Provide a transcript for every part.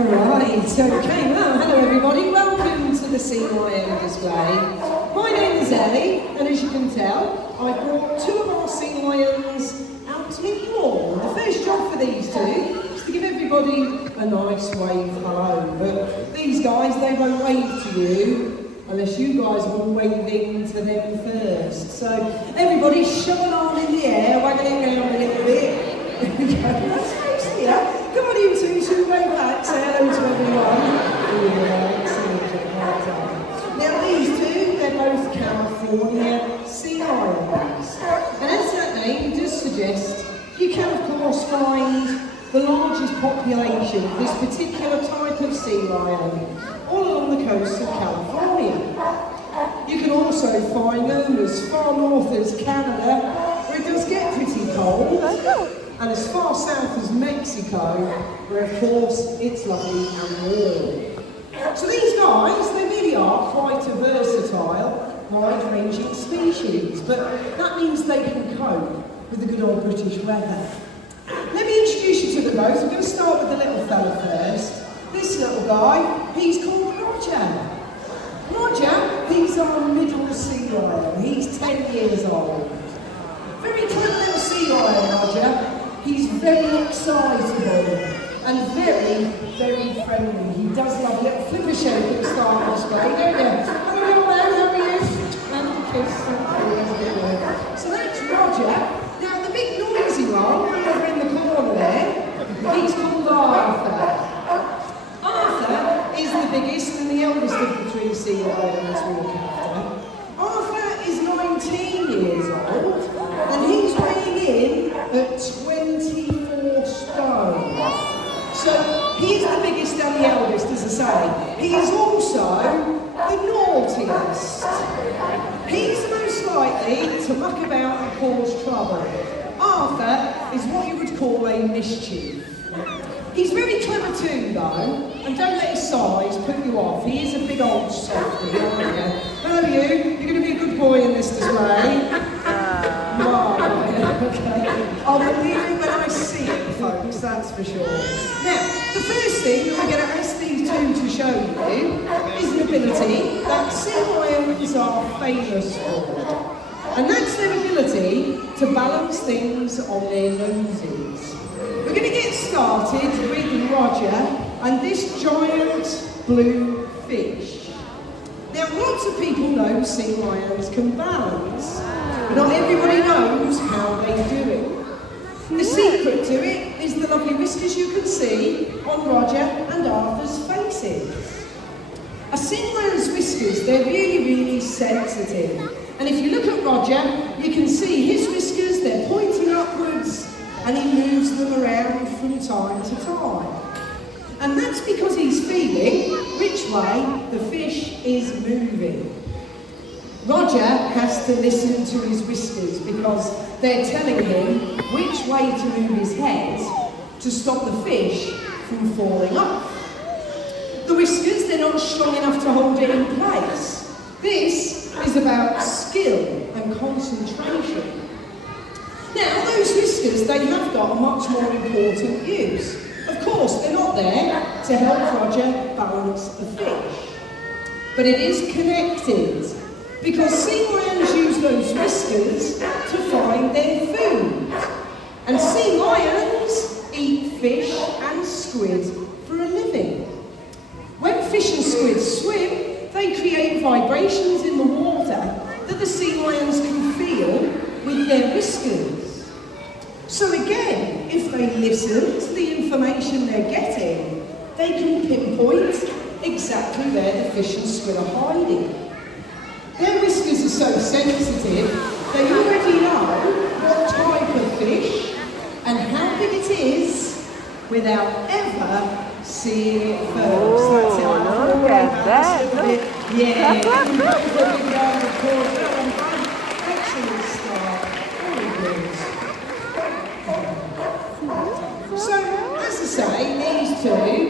Alright, okay, well, hello everybody, welcome to the Sea Lion display. My name is Ellie, and as you can tell, I brought two of our sea lions out to meet you all. The first job for these two is to give everybody a nice wave hello, but these guys, they won't wave to you unless you guys are all waving to them first. So everybody shove an arm in the air, wagging it around a little bit. There we go, that's nice here. Come on, you two wave back, say hello to everyone. Yeah, excellent. Now these two, they're both California sea lions. And as that name does suggest, you can of course find the largest population of this particular type of sea lion all along the coast of California. You can also find them as far north as Canada, where it does get pretty cold, and as far south as Mexico, where of course it's lovely and warm. So these guys, they really are quite a versatile, wide-ranging species, but that means they can cope with the good old British weather. Let me introduce you to them both. I'm going to start with the little fella first. This little guy, he's called Roger. Roger, he's our middle sea lion. He's 10 years old. Very clever little sea lion, Roger. He's very excitable and very, very friendly. He does love a little flipper shake at the start of display, don't you? Hello, little man, how are you? And a kiss. So that's Roger. Now, the big noisy one, over in the corner there, he's called Arthur. Arthur is the biggest and the eldest of the three sea lions we look after. Arthur is 19 years old, and he's weighing in at 24 stone. So he's the biggest and the eldest, as I say. He is also the naughtiest. He's the most likely to muck about and cause trouble. Arthur is what you would call a mischief. He's very clever too, though, and don't let his size put you off. He is a big old softy, aren't you? Hello, you. You're going to be a good boy in this display. Okay. I'll believe it when I see it, folks, that's for sure. Now, the first thing that we're going to ask these two to show you is an ability that sea lions are famous for. And that's their ability to balance things on their noses. We're going to get started with Roger and this giant blue fish. Now, lots of people know sea lions can balance, but not everybody knows how they do it. The secret to it is the lovely whiskers you can see on Roger and Arthur's faces. A sea lion's whiskers, they're really, really sensitive. And if you look at Roger, you can see his whiskers, they're pointing upwards, and he moves them around from time to time. And that's because he's feeling which way the fish is moving. Roger has to listen to his whiskers because they're telling him which way to move his head to stop the fish from falling off. The whiskers, they're not strong enough to hold it in place. This is about skill and concentration. Now, those whiskers, they have got a much more important use. Of course, they're not there to help Roger balance the fish. But it is connected, because sea lions use those whiskers to find their food. And sea lions eat fish and squid for a living. When fish and squid swim, they create vibrations in the water that the sea lions can feel with their whiskers. So again, if they listen to the information they're getting, they can pinpoint exactly where the fish and squid are hiding. Their whiskers are so sensitive, they already know what type of fish and how big it is without ever seeing it first. Oh, that's how look at that. Yeah, excellent start. Very good. So, as I say, these two,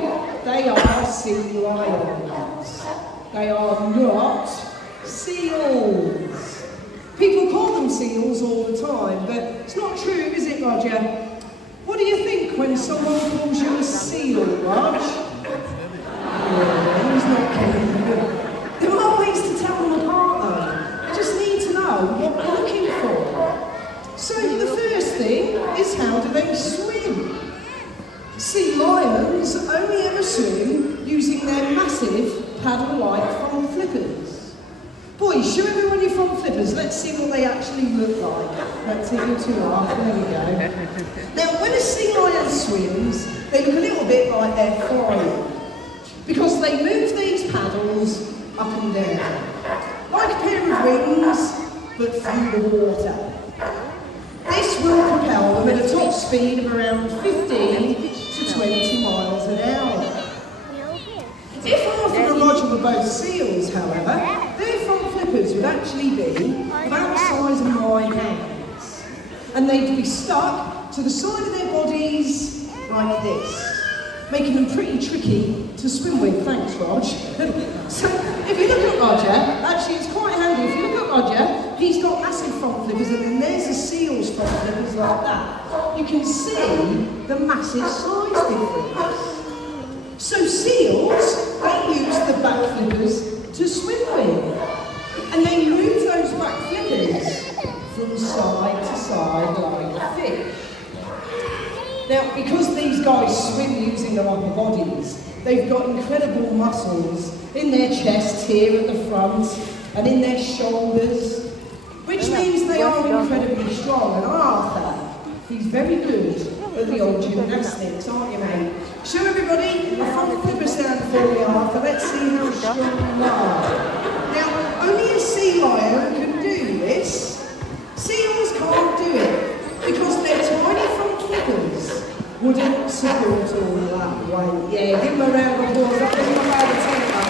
they are sea lions. They are not seals. People call them seals all the time, but it's not true, is it, Roger? What do you think when someone calls you a seal, Rog? swim using their massive paddle-like front flippers. Boys, show everyone your front flippers. Let's see what they actually look like. That's it, you're too hard. There we go. Now, when a sea lion swims, they look a little bit like they're flying because they move these paddles up and down, like a pair of wings, but through the water. This will propel them at a top speed of around 15 to 20 miles an hour. If Arthur and Roger were both seals, however, their front flippers would actually be about the size of my hands. And they'd be stuck to the side of their bodies like this, making them pretty tricky to swim with. Thanks, Rog. So, if you look at Roger, actually it's quite handy. If you look at Roger, he's got massive front flippers, and then there's a seal's front flippers like that. You can see the massive size difference. So seals, they use the back flippers to swim with. And they move those back flippers from side to side like a fish. Now, because these guys swim using their upper bodies, they've got incredible muscles in their chests here at the front and in their shoulders, which means they are incredibly strong. And Arthur, he's very good at the old gymnastics, aren't you, mate? Show everybody a front flipper stand for me, Arthur. Let's see how strong you are. Now, only a sea lion can do this. Seals can't do it because their tiny front flippers wouldn't support all that weight. Yeah, give them a round of applause. That doesn't allow the tank up.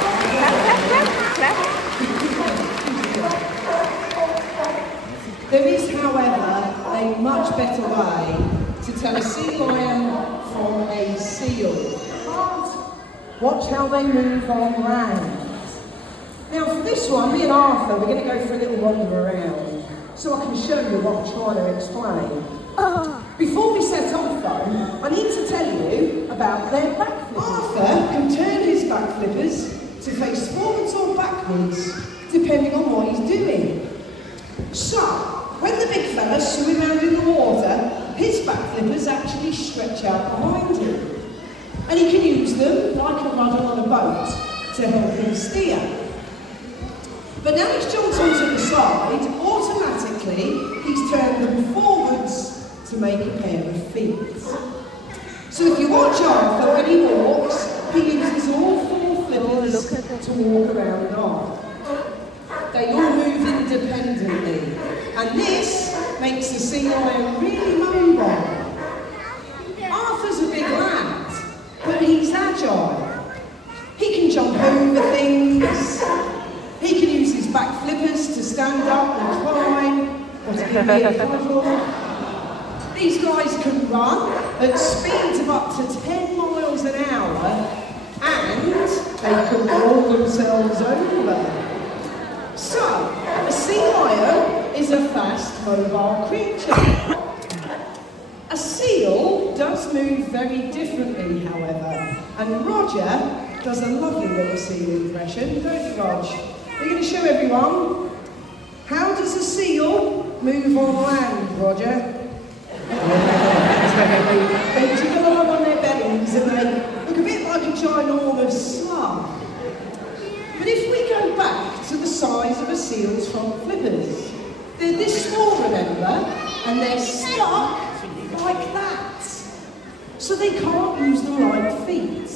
There is, however, a much better way to tell a sea lion from a seal. Watch how they move on land. Now for this one, me and Arthur, we're going to go for a little wander around so I can show you what I'm trying to explain. Before we set off though, I need to tell you about their back flippers. Arthur can turn his back flippers to face forwards or backwards, depending on what he's doing. So, when the big fella swim around in the water, his back flippers actually stretch out behind him. And he can use them like a rudder on a boat to help him steer. But now he's jumped onto the side, automatically he's turned them forwards to make a pair of feet. So if you watch Arthur when he walks, he uses all four flippers to walk around on. They all move independently, and this makes the sea lion really mobile. Arthur's a big lad, but he's agile. He can jump over things. He can use his back flippers to stand up and climb, or to give me a cuddle. These guys can run at speeds of up to 10 miles an hour, and they can roll themselves over. So, a sea lion is a fast, mobile creature. A seal does move very differently, however, and Roger does a lovely little seal impression, don't you, Rog? We're going to show everyone. How does a seal move on land, Roger? They jiggle along on their bellies and they look a bit like a ginormous slug. But if we go back to the size of a seal's front flippers, they're this small, remember, and they're stuck like that. So they can't use them like feet.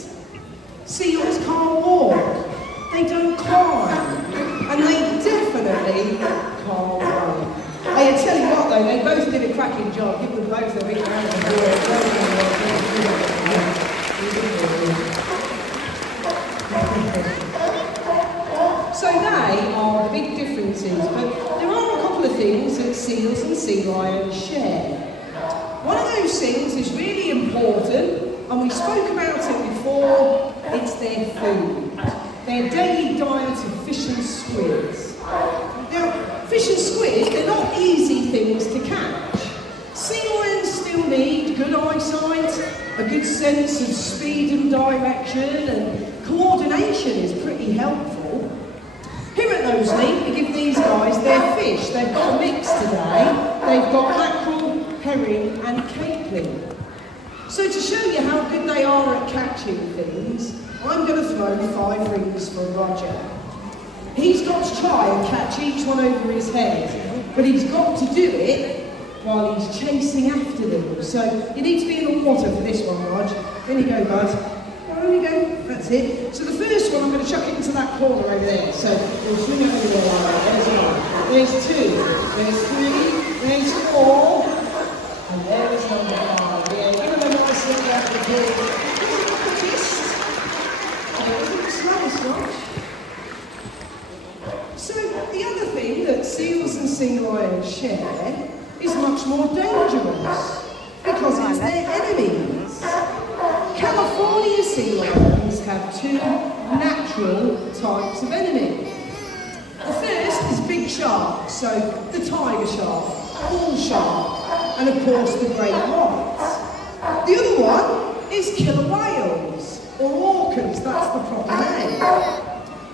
Seals can't walk, they don't climb, and they definitely can't run. I tell you what though, they both did a cracking job. Give them both a big round of applause. So they are the big differences, but there are a couple of things that seals and sea lions share. One of those things is really important, and we spoke about it before, it's their food. Their daily diet of fish and squids. Now, fish and squid, they're not easy things to catch. Sea lions still need good eyesight, a good sense of speed and direction, and coordination is pretty helpful. Here at Knowsley, we give these guys their fish. They've got a mix today. They've got mackerel, herring and capelin. So to show you how good they are at catching things, I'm going to throw 5 rings for Roger. He's got to try and catch each one over his head, but he's got to do it while he's chasing after them. So you need to be in the water for this one, Rog. In you go, bud. There you go, that's it. So the first one, I'm going to chuck it into that corner over there. So we'll swing it over there like that. There's 1. There's 2. There's 3. There's 4. And there's number 5. Yeah, give him a nice look at the here. Isn't it the twist? Isn't it slow, Rog? So the other thing that seals and sea lions share is much more dangerous because it's their enemies. California sea lions have 2 natural types of enemy. The first is big sharks, so the tiger shark, bull shark, and of course the great whites. The other one is killer whales, or orcas, that's the proper name.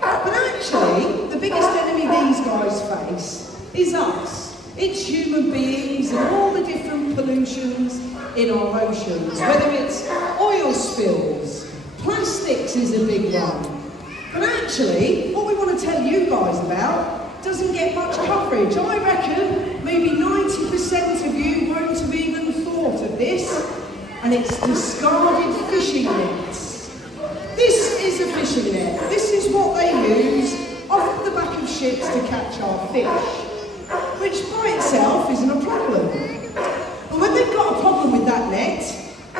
But actually, the biggest enemy these guys face is us. It's human beings and all the different pollutions in our oceans, whether it's oil spills, plastics is a big one. But actually, what we want to tell you guys about doesn't get much coverage. I reckon maybe 90% of you won't have even thought of this, and it's discarded fishing nets. This is a fishing net. This is what they use off the back of ships to catch our fish, which by itself isn't a problem. And when they've got a problem with that net,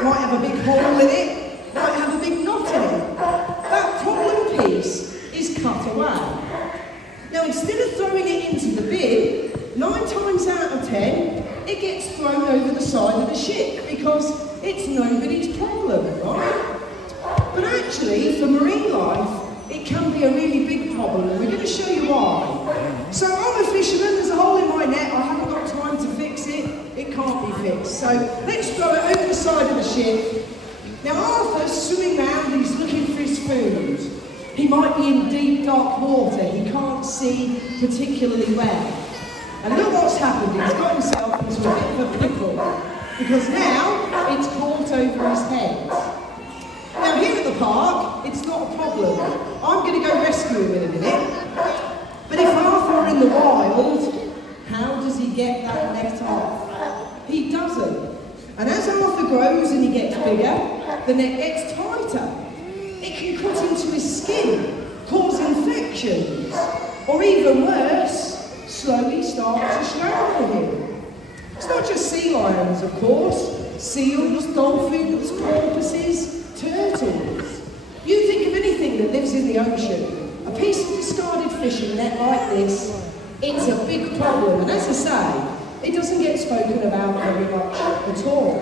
might have a big hole in it, might have a big knot in it, that problem piece is cut away. Now instead of throwing it into the bin, 9 times out of 10, it gets thrown over the side of the ship because it's nobody's problem, right? But actually, for marine life, it can be a really big problem, and we're going to show you why. So I'm a fisherman, there's a hole in my net, I haven't got time to fix it, it can't be fixed. So let's throw it over the side of the ship. Now Arthur's swimming round, he's looking for his food. He might be in deep, dark water, he can't see particularly well. And look what's happened, he's got himself into a bit of a pickle, because now it's caught over his head. Now here at the park, it's not a problem. I'm going to go rescue him in a minute. But if Arthur were in the wild, how does he get that net off? He doesn't. And as Arthur grows and he gets bigger, the net gets tighter. It can cut into his skin, cause infections, or even worse, slowly start to strangle him. It's not just sea lions, of course. Seals, dolphins, porpoises, turtles. You think of anything that lives in the ocean, a piece of discarded fishing net like this, it's a big problem. And as I say, it doesn't get spoken about very much at all.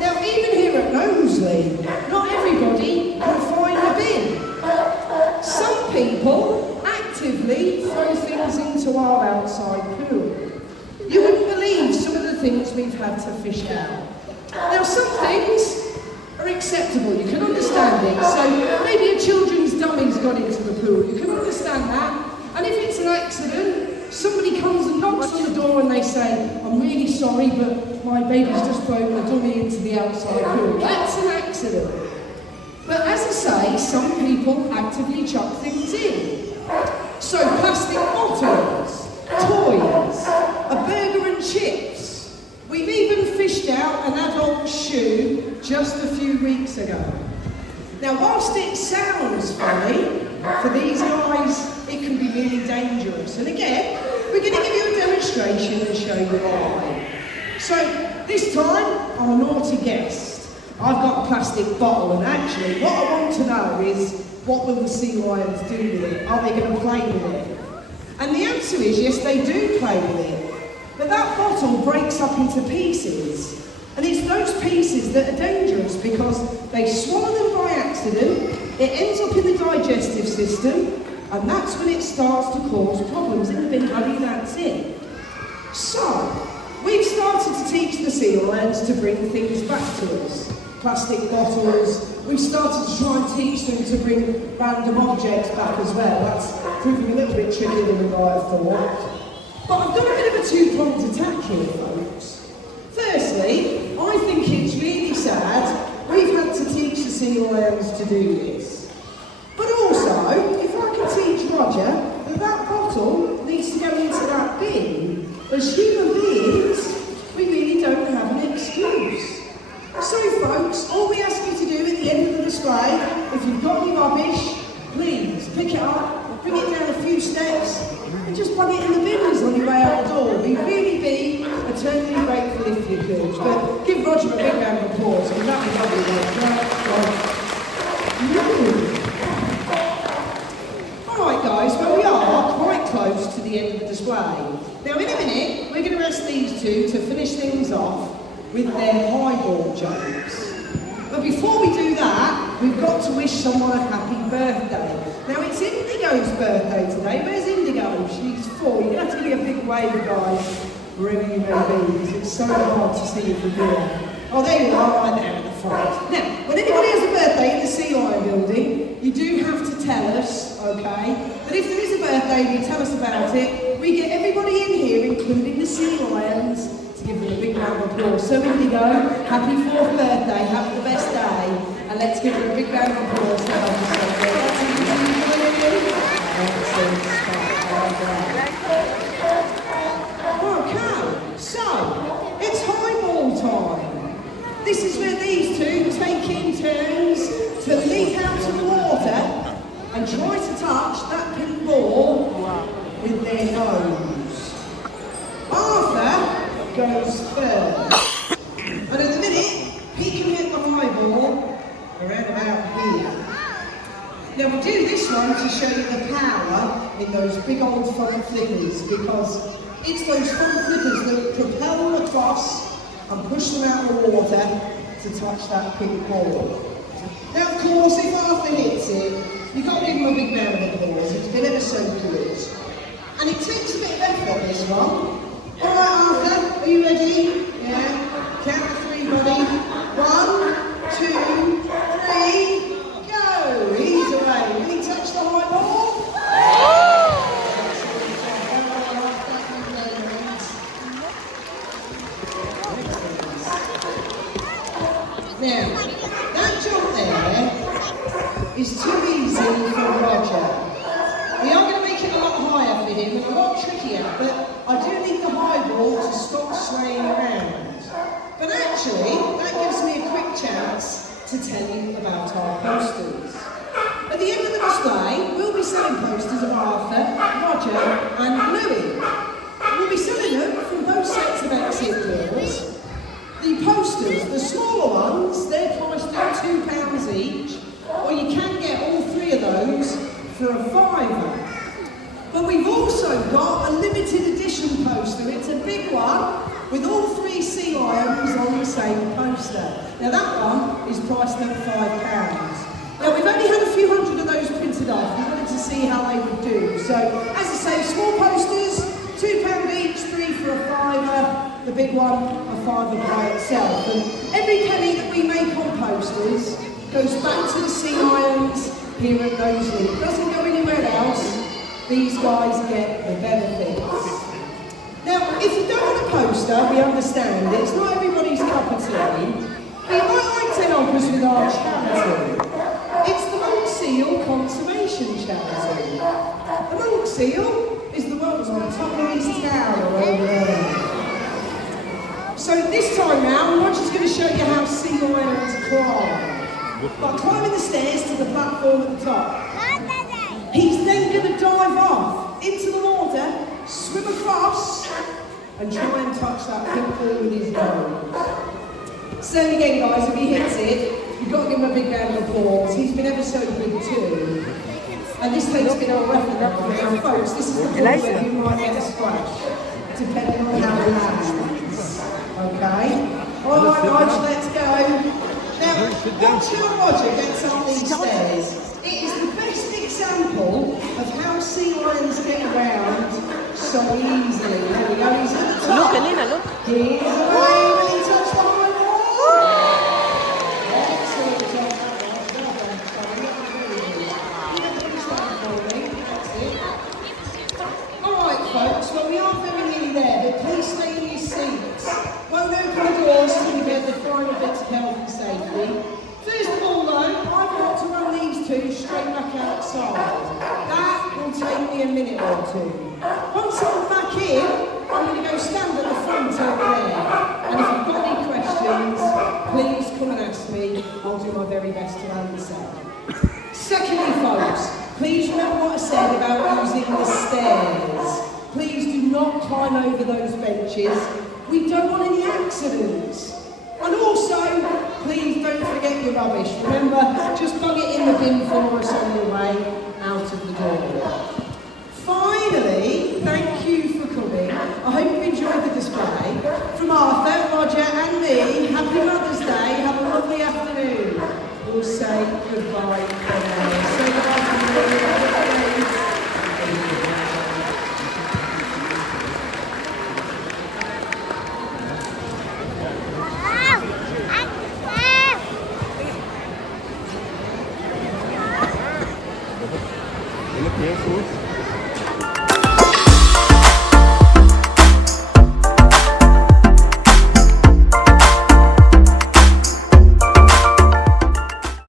Now, even here at Knowsley, not everybody can find a bin. Some people actively throw things into our outside pool. You wouldn't believe some of the things we've had to fish out. Now, some things are acceptable, you can understand it. So maybe a children's dummy's gone into the pool, you can understand that. And if it's an accident, somebody comes and knocks on the door and they say, I'm really sorry, but my baby's just thrown a dummy into the outside pool. That's an accident. But as I say, some people actively chuck things in. So plastic bottles, toys, a burger and chips. We've even fished out an adult shoe just a few weeks ago. Now, whilst it sounds funny, for these guys, it can be really dangerous. And again, we're going to give you a demonstration and show you why. So, this time, our naughty guest. I've got a plastic bottle, and actually, what I want to know is, what will the sea lions do with it? Are they going to play with it? And the answer is, yes, they do play with it. But that bottle breaks up into pieces. And it's those pieces that are dangerous because they swallow them by accident, it ends up in the digestive system, and that's when it starts to cause problems in the bin buddy, that's it. So, we've started to teach the sea lions to bring things back to us. Plastic bottles, we've started to try and teach them to bring random objects back as well. That's proving a little bit trickier than we might have thought. But I've got a bit of a two-pronged attack here, folks. Firstly, I think it's really sad we've had to teach the sea lions to do this. But also, if I can teach Roger that that bottle needs to go into that bin, as human beings, we really don't have an excuse. So folks, all we ask you to do at the end of the display, if you've got any rubbish, please pick it up, bring it down a few steps, and just plug it in the bins on your way out the door. We'd really be eternally grateful if you could. But give Roger a big round of applause, because that was lovely. Alright guys, well we are quite close to the end of the display. Now in a minute, we're going to ask these two to finish things off with their highball jokes. But before we do that, we've got to wish someone a happy birthday. Now it's Indigo's birthday today. Where's Indigo? She's 4. You're going to have to give me a big wave, guys, wherever you may be, because it's so hard to see you from here. Oh, there you are, right there at the front. Now, when anybody has a birthday in the Sea Lion building, you do have to tell us, okay? But if there is a birthday and you tell us about it, we get everybody in here, including the Sea Lions, to give them a big round of applause. So Indigo, happy 4th birthday, have the best day, and let's give them a big round of applause. Okay, so it's highball time. This is where these two take in turns to leap out of the water and try to touch that pink ball with their nose. Arthur goes first. And at the minute, he can hit the highball around about here. Now we'll do this one to show you the power in those big old front flippers, because it's those front flippers that propel them across and push them out of the water to touch that pink ball. Now of course, if Arthur hits it, you've got to give him a big round of applause. It's been ever so good. And it takes a bit of effort, this one. Alright Arthur, are you ready? Yeah? Count to 3, buddy. 1, 2, 3, go! He's away. Will he touch the high ball? Now, that jump there is too easy for Roger. We are going to make it a lot higher for him and a lot trickier, but I do need the high ball to stop swaying around. But actually, that gives me a quick chance to tell you about our posters. At the end of the display, we'll be selling posters of Arthur, Roger and Louis. We'll be selling them from both sets of exit doors. The posters, the smaller ones, they're priced at £2 each, or you can get all 3 of those for a £5. But we've also got a limited edition poster. It's a big one with all 3 sea lions on the same poster. Now that one is priced at £5. Now we've only had a few hundred of those printed off. We wanted to see how they would do. So as I say, small posters, £2 each, 3 for a £5. The big one, a £5 by itself. And every penny that we make on posters goes back to the sea lions here at Knowsley. It doesn't go anywhere else. These guys get the benefits. Now, if you don't have a poster, we understand it's not everybody's cup of tea. But you might like to help us with our charity. It's the monk seal conservation charity. The monk seal is the one that's on top of his tower over there. So this time round, Roger's going to show you how sea lions climb. By climbing the stairs to the platform at the top. He's then going to dive off into the water, swim across, and try and touch that pink ball with his nose. So again, guys, if he hits it, you've got to give him a big round of applause. He's been ever so good too. And this takes a bit of effort. Now, folks, this is the point where you might get a splash, depending on how it lands. Okay? All right, Roger, let's go. Now, watch how Roger gets up these stairs. It is the best example of how sea lions get around so easily. There we go, he's at the top. Look, Elena, look. He's away. Will he touch the high ball? Excellent job. All right, folks, well, we are very nearly there, but please stay in your seats. Won't open the doors till you get the final bits of health and safety. outside. That will take me a minute or two. Once I'm back in, I'm going to go stand at the front over there. And if you've got any questions, please come and ask me. I'll do my very best to answer. Secondly, folks, please remember what I said about using the stairs. Please do not climb over those benches. We don't want any accidents. And also, please don't forget your rubbish. Remember, just bung it in the bin for us on your way out of the door. Finally, thank you for coming. I hope you've enjoyed the display. From Arthur, Roger and me, happy Mother's Day. Have a lovely afternoon. We'll say goodbye for now. Say goodbye to me. Ele pensa